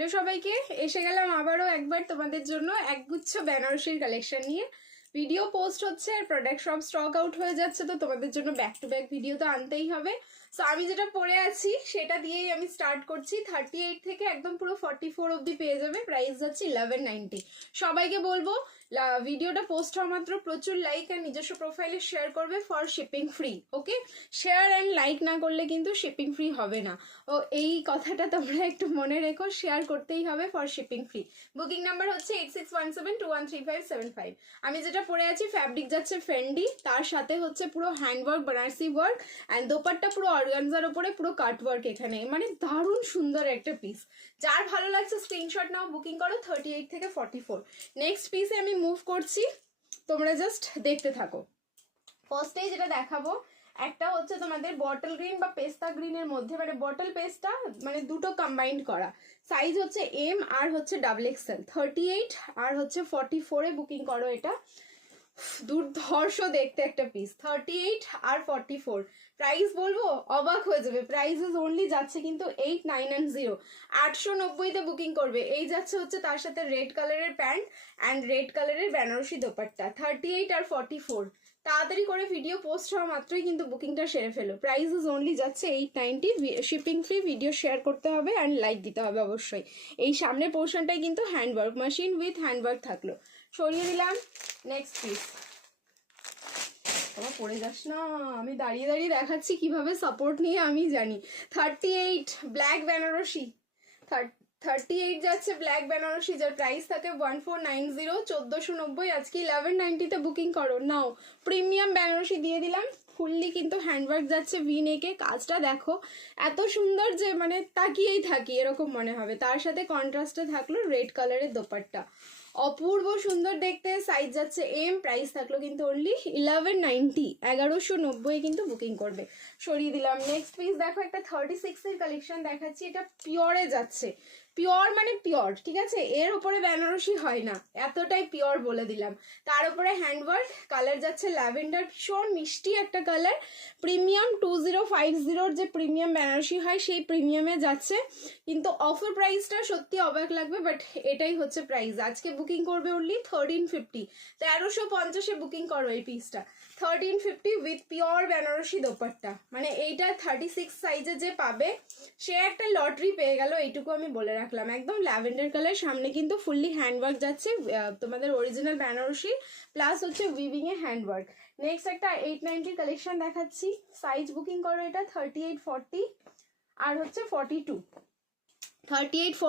Hello সবাইকে, এসে গেলাম আবারও একবার তোমাদের জন্য একগুচ্ছ বেনারসির কালেকশন নিয়ে। ভিডিও পোস্ট হচ্ছে আর প্রোডাক্ট সব স্টক আউট হয়ে যাচ্ছে, তো তোমাদের জন্য ব্যাক টু ব্যাক ভিডিও তো আনতেই হবে। সো আমি যেটা পরে আছি সেটা দিয়েই আমি স্টার্ট করছি। 38 থেকে একদম পুরো 44 অবধি পেয়ে যাবে। প্রাইস যাচ্ছে 1190। সবাইকে বলবো ভিডিওটা পোস্ট হওয়া মাত্র প্রচুর লাইক আর নিজস্ব প্রোফাইলে শেয়ার করবে for shipping free. Okay, share and like না করলে কিন্তু শিপিং ফ্রি হবে না। ও এই কথাটা তোমরা একটু মনে রেখো, শেয়ার করতেই হবে for shipping free. Booking number হচ্ছে 8617213575। আমি যেটা পরে আছি ফ্যাব্রিক যাচ্ছে ফেন্ডি, তার সাথে হচ্ছে পুরো handwork Banarasi work and dupatta পুরো অর্গানজার ওপরে পুরো কাট ওয়ার্ক। এখানে মানে দারুণ সুন্দর একটা পিস। যার ভালো লাগছে স্ক্রিনশট নাও, বুকিং করো 38 থেকে 44। নেক্সট পিসে আমি মুভ করছি, তোমরা জাস্ট দেখতে থাকো। ফার্স্টেই যেটা দেখাবো একটা হচ্ছে তোমাদের বটল গ্রিন বা পেস্তা গ্রিনের মধ্যে, মানে বটল পেস্টা মানে দুটো কম্বাইন্ড করা। সাইজ হচ্ছে এম আর হচ্ছে ডাবল এক্সেল। 38 আর হচ্ছে 44-এ বুকিং করো। এটা দুর্ধর্ষ দেখতে একটা পিস। 38 আর 44 প্রাইস বলবো অবাক হয়ে যাবে। প্রাইসেস অনলি যাচ্ছে কিন্তু 8990। 890-তে বুকিং করবে। এই যাচ্ছে হচ্ছে তার সাথে রেড কালারের প্যান্ট অ্যান্ড রেড কালারের বেনারসি দোপাট্টা। 38 আর 44 তাড়াতাড়ি করে ভিডিও পোস্ট হওয়া মাত্রই কিন্তু বুকিংটা সেরে ফেলো। প্রাইসেস অনলি যাচ্ছে 890। Shipping free. ভিডিও শেয়ার করতে হবে অ্যান্ড লাইক দিতে হবে অবশ্যই। এই সামনের পোর্শনটাই কিন্তু হ্যান্ডওয়ার্ক, মেশিন উইথ হ্যান্ডওয়ার্ক থাকলো। সরিয়ে দিলাম। Next piece. তোমার পড়ে যাস না, আমি দাঁড়িয়ে দাঁড়িয়ে দেখাচ্ছি কিভাবে সাপোর্ট নিয়ে আমি জানি। 38 ব্ল্যাক বেনারসি। 38 যাচ্ছে ব্ল্যাক বেনারসি, যার প্রাইস থাকে 1490, 1490। আজকে 1190-তে বুকিং করো নাও। প্রিমিয়াম বেনারসি দিয়ে দিলাম। ফুললি কিন্তু হ্যান্ডওয়ার্ক যাচ্ছে ভি নেকে। কাজটা দেখো এত সুন্দর যে মানে তাকিয়েই থাকি এরকম মনে হবে। তার সাথে কন্ট্রাস্টে থাকলো রেড কালারের দোপাট্টা, অপূর্ব সুন্দর দেখতে। সাইজ যাচ্ছে এম, প্রাইস থাকলো কিন্তু অনলি 1190। 1190 কিন্তু বুকিং করবে। সরিয়ে দিলাম। নেক্সট পিস দেখো, একটা 36-এর কালেকশন দেখাচ্ছি। এটা পিওরে যাচ্ছে, পিওর মানে পিওর, ঠিক আছে? এর উপরে বেনারসি হয় না, এতটাই পিওর বলে দিলাম। তার উপরে হ্যান্ডওয়ার্ক। কালার যাচ্ছে ল্যাভেন্ডার, ভীষণ মিষ্টি একটা কালার। প্রিমিয়াম 2050-র যে প্রিমিয়াম বেনারসি হয় সেই প্রিমিয়ামে যাচ্ছে, কিন্তু অফার প্রাইসটা সত্যি অবাক লাগবে, বাট এটাই হচ্ছে প্রাইস। আজকে বুকিং করবে অনলি 1350। 1350-এ বুকিং করো এই পিসটা। 1350 উইথ পিওর বেনারসি দোপাট্টা। মানে এইটা 36 সাইজে যে পাবে সে একটা লটারি পেয়ে গেল, এইটুকু আমি বলে রাখলাম। একদম ল্যাভেন্ডার কালার, সামনে কিন্তু ফুললি হ্যান্ডওয়ার্ক যাচ্ছে, তোমাদের অরিজিনাল বেনারসি প্লাস হচ্ছে উইভিং এ হ্যান্ডওয়ার্ক। নেক্সট একটা 890 কালেকশন দেখাচ্ছি। সাইজ বুকিং করো এটা 38, 40 আর হচ্ছে 42। 38, 40